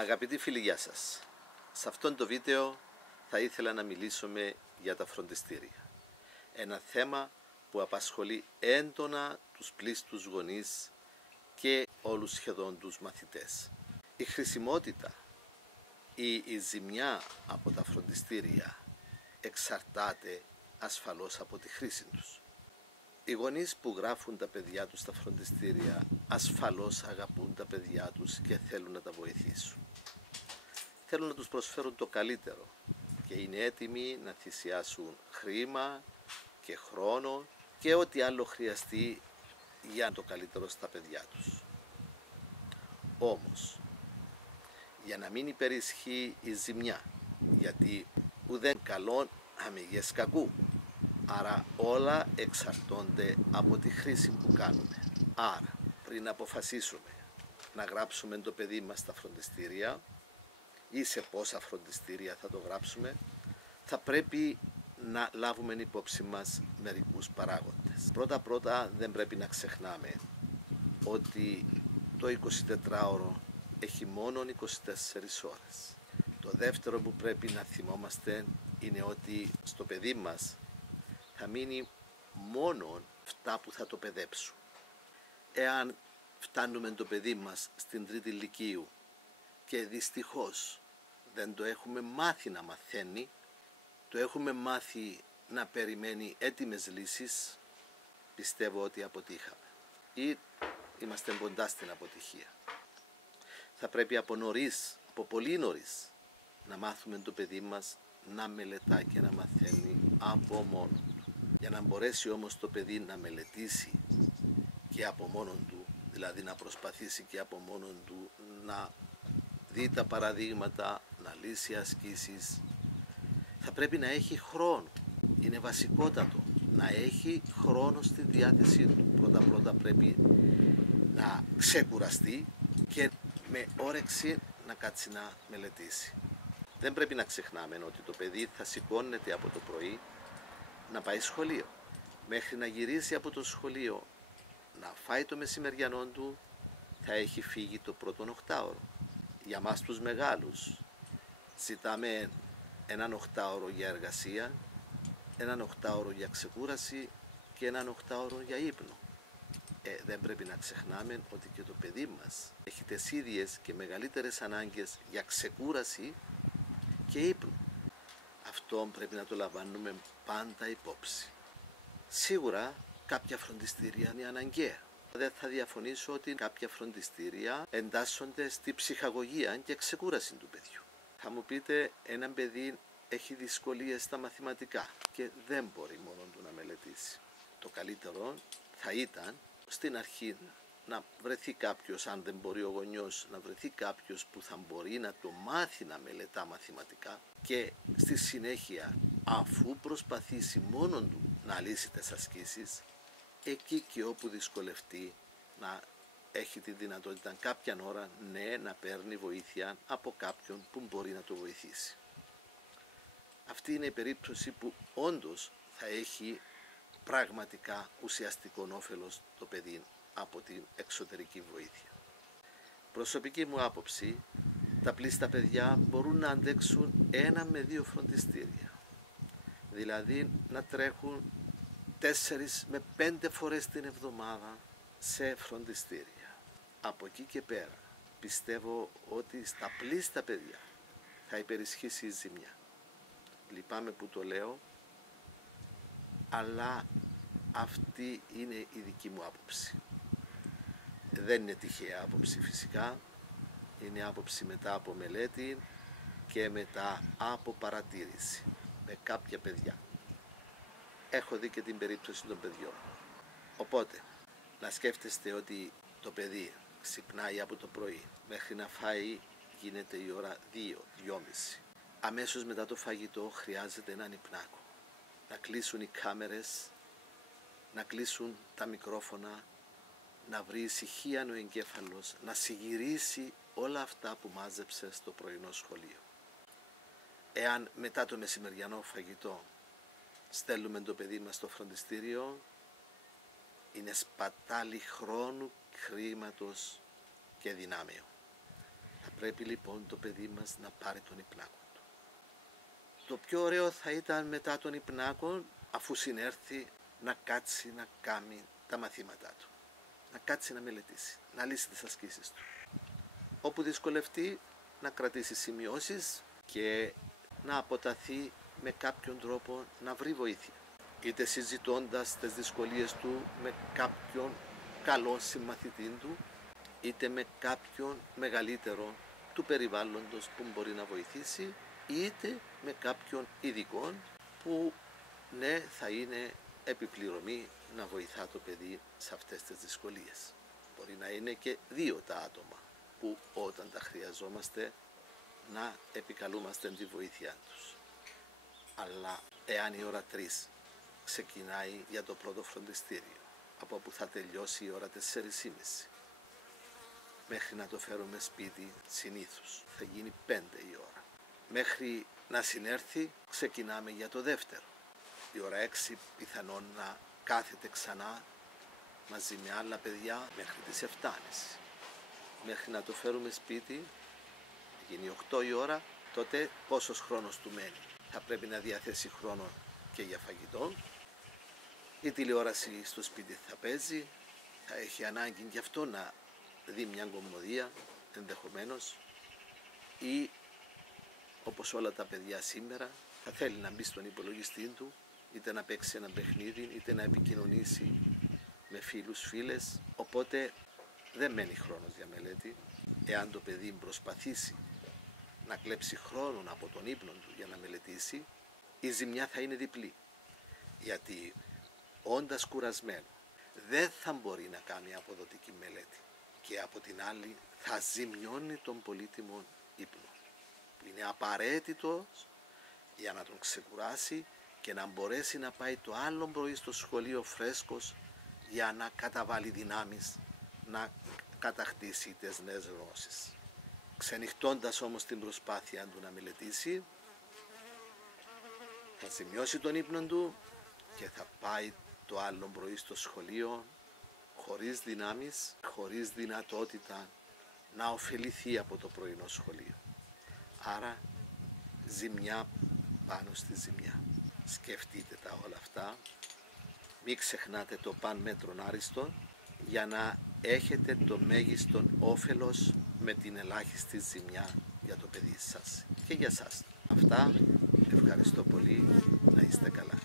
Αγαπητοί φίλοι, γεια σας. Σε αυτόν το βίντεο θα ήθελα να μιλήσουμε για τα φροντιστήρια. Ένα θέμα που απασχολεί έντονα τους πλήστους γονείς και όλους σχεδόν τους μαθητές. Η χρησιμότητα ή η ζημιά από τα φροντιστήρια εξαρτάται ασφαλώς από τη χρήση τους. Οι γονείς που γράφουν τα παιδιά τους στα φροντιστήρια ασφαλώς αγαπούν τα παιδιά τους και θέλουν να τα βοηθήσουν. Θέλουν να τους προσφέρουν το καλύτερο και είναι έτοιμοι να θυσιάσουν χρήμα και χρόνο και ό,τι άλλο χρειαστεί για το καλύτερο στα παιδιά τους. Όμως, για να μην υπερισχύει η ζημιά, γιατί ουδέν καλόν αμυγές κακού, άρα όλα εξαρτώνται από τη χρήση που κάνουμε. Άρα, πριν αποφασίσουμε να γράψουμε το παιδί μας στα φροντιστήρια ή σε πόσα φροντιστήρια θα το γράψουμε, θα πρέπει να λάβουμε υπόψη μας μερικούς παράγοντες. Πρώτα δεν πρέπει να ξεχνάμε ότι το 24ωρο έχει μόνο 24 ώρες. Το δεύτερο που πρέπει να θυμόμαστε είναι ότι στο παιδί μας θα μείνει μόνο αυτά που θα το παιδέψουν. Εάν φτάνουμε το παιδί μας στην τρίτη λυκείου και δυστυχώς δεν το έχουμε μάθει να μαθαίνει, το έχουμε μάθει να περιμένει έτοιμες λύσεις, πιστεύω ότι αποτύχαμε ή είμαστε κοντά στην αποτυχία. Θα πρέπει από πολύ νωρίς, να μάθουμε το παιδί μας να μελετά και να μαθαίνει από μόνο του. Για να μπορέσει όμως το παιδί να μελετήσει και από μόνο του, δηλαδή να προσπαθήσει και από μόνο του να δει τα παραδείγματα, να λύσει ασκήσεις, θα πρέπει να έχει χρόνο. Είναι βασικότατο να έχει χρόνο στη διάθεσή του. Πρώτα πρέπει να ξεκουραστεί και με όρεξη να κάτσει να μελετήσει. Δεν πρέπει να ξεχνάμε ότι το παιδί θα σηκώνεται από το πρωί να πάει σχολείο. Μέχρι να γυρίσει από το σχολείο να φάει το μεσημεριανό του, θα έχει φύγει το πρώτο οκτάωρο. Για μας τους μεγάλους ζητάμε έναν οκτάωρο για εργασία, έναν οκτάωρο για ξεκούραση και έναν οκτάωρο για ύπνο. Δεν πρέπει να ξεχνάμε ότι και το παιδί μας έχει τις ίδιες και μεγαλύτερες ανάγκες για ξεκούραση και ύπνο. Αυτό πρέπει να το λαμβάνουμε πάντα υπόψη. Σίγουρα κάποια φροντιστήρια είναι αναγκαία. Δεν θα διαφωνήσω ότι κάποια φροντιστήρια εντάσσονται στη ψυχαγωγία και ξεκούραση του παιδιού. Θα μου πείτε, ένα παιδί έχει δυσκολίες στα μαθηματικά και δεν μπορεί μόνο του να μελετήσει. Το καλύτερο θα ήταν στην αρχή να βρεθεί κάποιος, αν δεν μπορεί ο γονιός, να βρεθεί κάποιος που θα μπορεί να το μάθει να μελετά μαθηματικά και στη συνέχεια, αφού προσπαθήσει μόνον του να λύσει τις ασκήσεις, εκεί και όπου δυσκολευτεί να έχει τη δυνατότητα κάποια ώρα να παίρνει βοήθεια από κάποιον που μπορεί να το βοηθήσει. Αυτή είναι η περίπτωση που όντως θα έχει πραγματικά ουσιαστικό όφελος το παιδί από την εξωτερική βοήθεια. Προσωπική μου άποψη, τα πλήστα παιδιά μπορούν να αντέξουν 1 με 2 φροντιστήρια. Δηλαδή να τρέχουν 4 με 5 φορές την εβδομάδα σε φροντιστήρια. Από εκεί και πέρα πιστεύω ότι στα πλήστα παιδιά θα υπερισχύσει η ζημιά. Λυπάμαι που το λέω, αλλά αυτή είναι η δική μου άποψη. Δεν είναι τυχαία άποψη φυσικά, είναι άποψη μετά από μελέτη και μετά από παρατήρηση με κάποια παιδιά. Έχω δει και την περίπτωση των παιδιών. Οπότε, να σκέφτεστε ότι το παιδί ξυπνάει από το πρωί μέχρι να φάει γίνεται η ώρα 2-2:30. Αμέσως μετά το φαγητό χρειάζεται έναν υπνάκο. Να κλείσουν οι κάμερες, να κλείσουν τα μικρόφωνα, να βρει ησυχία ο εγκέφαλος, να συγυρίσει όλα αυτά που μάζεψε στο πρωινό σχολείο. Εάν μετά το μεσημεριανό φαγητό στέλνουμε το παιδί μας στο φροντιστήριο, είναι σπατάλη χρόνου, χρήματος και δυνάμεων. Θα πρέπει λοιπόν το παιδί μας να πάρει τον υπνάκο του. Το πιο ωραίο θα ήταν μετά τον υπνάκο, αφού συνέρθει, να κάτσει να κάνει τα μαθήματά του. Να κάτσει να μελετήσει, να λύσει τις ασκήσεις του. Όπου δυσκολευτεί, να κρατήσει σημειώσεις και να αποταθεί με κάποιον τρόπο να βρει βοήθεια. Είτε συζητώντας τις δυσκολίες του με κάποιον καλό συμμαθητή του, είτε με κάποιον μεγαλύτερο του περιβάλλοντος που μπορεί να βοηθήσει, είτε με κάποιον ειδικό που ναι, θα είναι επιπληρωμή να βοηθά το παιδί σε αυτές τις δυσκολίες. Μπορεί να είναι και δύο τα άτομα που όταν τα χρειαζόμαστε να επικαλούμαστε τη βοήθειά τους. Αλλά εάν η ώρα 3 ξεκινάει για το πρώτο φροντιστήριο, από που θα τελειώσει η ώρα 4:30, μέχρι να το φέρουμε σπίτι συνήθως θα γίνει 5 η ώρα. Μέχρι να συνέρθει ξεκινάμε για το δεύτερο. Η ώρα 6 πιθανόν να κάθεται ξανά μαζί με άλλα παιδιά μέχρι τις 7:30. Μέχρι να το φέρουμε σπίτι, γίνει 8 η ώρα, τότε πόσος χρόνος του μένει? Θα πρέπει να διαθέσει χρόνο και για φαγητό. Η τηλεόραση στο σπίτι θα παίζει, θα έχει ανάγκη γι' αυτό να δει μια κομμωδία ενδεχομένως, ή όπως όλα τα παιδιά σήμερα θα θέλει να μπει στον υπολογιστή του, είτε να παίξει ένα παιχνίδι, είτε να επικοινωνήσει με φίλους, φίλες, οπότε δεν μένει χρόνος για μελέτη. Εάν το παιδί προσπαθήσει να κλέψει χρόνο από τον ύπνο του για να μελετήσει, η ζημιά θα είναι διπλή. Γιατί όντας κουρασμένο δεν θα μπορεί να κάνει αποδοτική μελέτη και από την άλλη θα ζημιώνει τον πολύτιμο ύπνο που είναι απαραίτητος για να τον ξεκουράσει και να μπορέσει να πάει το άλλο πρωί στο σχολείο φρέσκος για να καταβάλει δυνάμεις, να κατακτήσει τις νέες γνώσεις. Ξενυχτώντας όμως την προσπάθεια του να μελετήσει, θα ζημιώσει τον ύπνο του και θα πάει το άλλο πρωί στο σχολείο χωρίς δυνάμεις, χωρίς δυνατότητα να ωφεληθεί από το πρωινό σχολείο. Άρα ζημιά πάνω στη ζημιά. Σκεφτείτε τα όλα αυτά, μην ξεχνάτε το παν μέτρον άριστον για να έχετε το μέγιστο όφελος με την ελάχιστη ζημιά για το παιδί σας και για σας. Αυτά, ευχαριστώ πολύ, να είστε καλά.